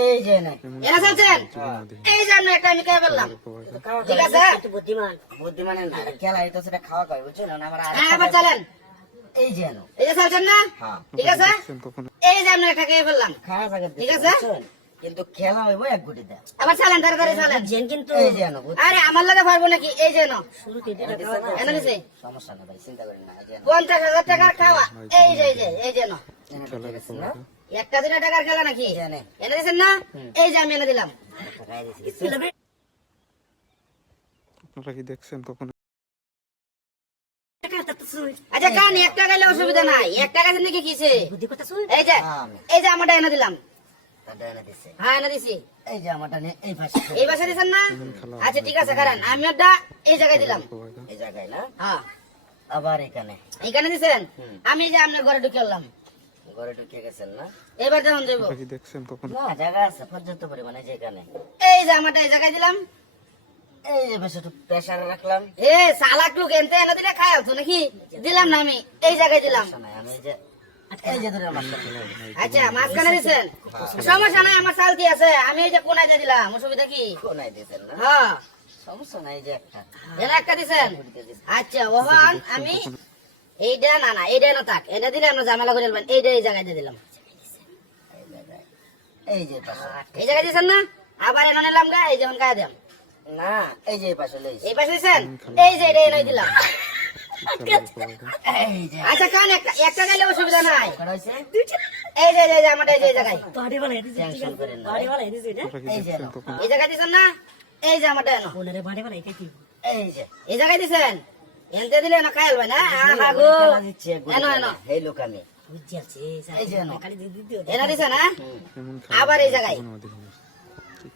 এই যে না এরা চলছেন এই যে আমরা একটা আমি কে বললাম ঠিক আছে বুদ্ধিমানের না খেলা এটা সেটা খাওয়া খাওয়া বুঝছো না আমার হ্যাঁ আবার চলেন এই যে না এই যে চলছেন না হ্যাঁ ঠিক আছে এই যে আমরা একটা কে বললাম খাওয়া থাকে ঠিক আছে কিন্তু খেলা হইব এক গুটি দা আবার চলেন তাড়াতাড়ি চলেন কিন্তু এই যে না আরে আমার লাগে পারবো নাকি এই যে না এনে দিছে সমস্যা না ভাই চিন্তা করেন না এই যে 50,000 টাকার খাওয়া এই যে এই যে না ঠিক আছে না একটা দিন টাকার খেলা নাকি এনে দিছেন না এই যে আমি এনে দিলাম আপনারা কি দেখছেন তখন আচ্ছা কান একটা গেলে অসুবিধা নাই একটা গাছে নাকি কিছে এই যে আমারটা এনে দিলাম হ্যাঁ এনে দিছি এই যে আমারটা নে এই পাশে দিছেন না আচ্ছা ঠিক আছে কারণ আমি একটা এই জায়গায় দিলাম এই জায়গায় না হ্যাঁ আবার এখানে দিছেন আমি যে আপনার ঘরে ঢুকে এলাম ঘরে ঢুকে গেছেন না এবার যখন যাবো আপনারা কি দেখছেন তখন না জায়গা আছে পর্যাপ্ত পরিমাণে যেখানে এই যে আমারটা এই জায়গায় দিলাম এই যে বেশ একটু প্রেসারে রাখলাম এ সালাক লোক এনতে এনে দিলে খাই আলতো নাকি দিলাম না আমি এই জায়গায় দিলাম আমি এই যে ধরে আচ্ছা মাঝখানে দিছেন সমস্যা নাই আমার চালতি আছে আমি এই যে কোনায় দিয়ে দিলাম অসুবিধা কি কোনায় দিয়েছেন না হ্যাঁ সমস্যা নাই যে একটা এনে একটা দিছেন আচ্ছা ওহান আমি এইটা না এইটা না থাক এটা দিলে আমরা ঝামেলা করে ফেলবেন এইটা এই জায়গায় দিয়ে দিলাম এই যে পাশে এই জায়গায় দিছেন না আবার এনে নিলাম গা এই যেমন গায়ে দিলাম না এই যে পাশে লইছি এই পাশে দিছেন এই যে এটা এনে দিলাম এই যে আচ্ছা কান একটা গেলে অসুবিধা নাই করা হইছে এই যে আমারটা এই জায়গায় টেনশন করেন না আপনারা কি এই যে দেখছেন তখন এই জায়গায় দিছেন না এই যে আমারটা এনো এই যে এই জায়গায় দিছেন এনতে দিলে না খাইল ভাই না হাগো এনো এনো এই লোক আমি এই যে এনো এনে দিছেন না এমন আবার এই জায়গায়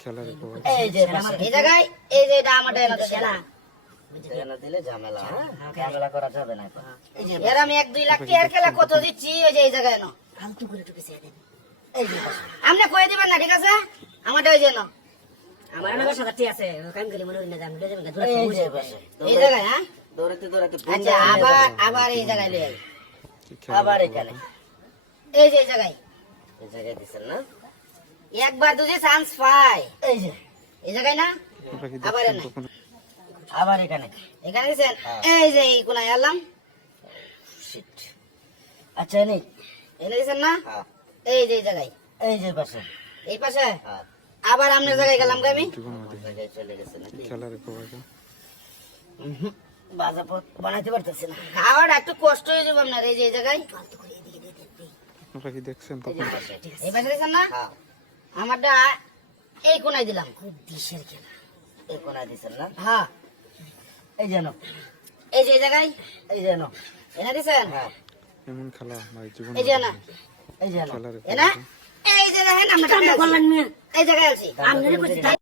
খেলার উপর এই যে পাশে এই জায়গায় এই যে এটা আমারটা এনো দিছে না না দিলে ঝামেলা হ্যাঁ ঝামেলা করা যাবে না এই যে এর আমি 1-2 লাখ টাকার খেলা কত দিচ্ছি ওই যে এই জায়গায় এনো এই যে পাশে আপনি কয়ে দিবেন না ঠিক আছে আমারটা ওই যে এনো এই যে পাশে এই জায়গায় হ্যাঁ দৌড়াতে দৌড়াতে আচ্ছা আবার এই জায়গায় লই আই আবার এখানে এই যে এই জায়গায় দিছেন না একবার দুজি চান্স পাই এই যে এই জায়গায় না আপনারা কি আবার দেখছেন এনে তখন আবার এখানে এখানে দিছেন এই যে এই কোনায় এলাম শিট আচ্ছা নেই এনে দিছেন না হ্যাঁ এই যে এই জায়গায় এই যে পাশে এই পাশে হ্যাঁ আবার আপনার জায়গায় গেলাম আমি জায়গায় চলে গেছে নাকি খেলার উপর বাজা পথ বানাইতে পারতেছে না খাওয়াটা একটু কষ্ট হয়ে যাবে আপনার এই যে এই জায়গায় আপনারা কি দেখছেন তখন এই পাশে দিছেন না হ্যাঁ আমারটা এই কোনায় দিলাম এই কোনায় দিছেন না হ্যাঁ এই যেন এই যে এই জায়গায় এই যেন এনে দিছেন হ্যাঁ এমন খেলা ভাই জীবন এই যে না এই যেন খেলার এনা এই যে দেখেন আমরা এই জায়গায় আছি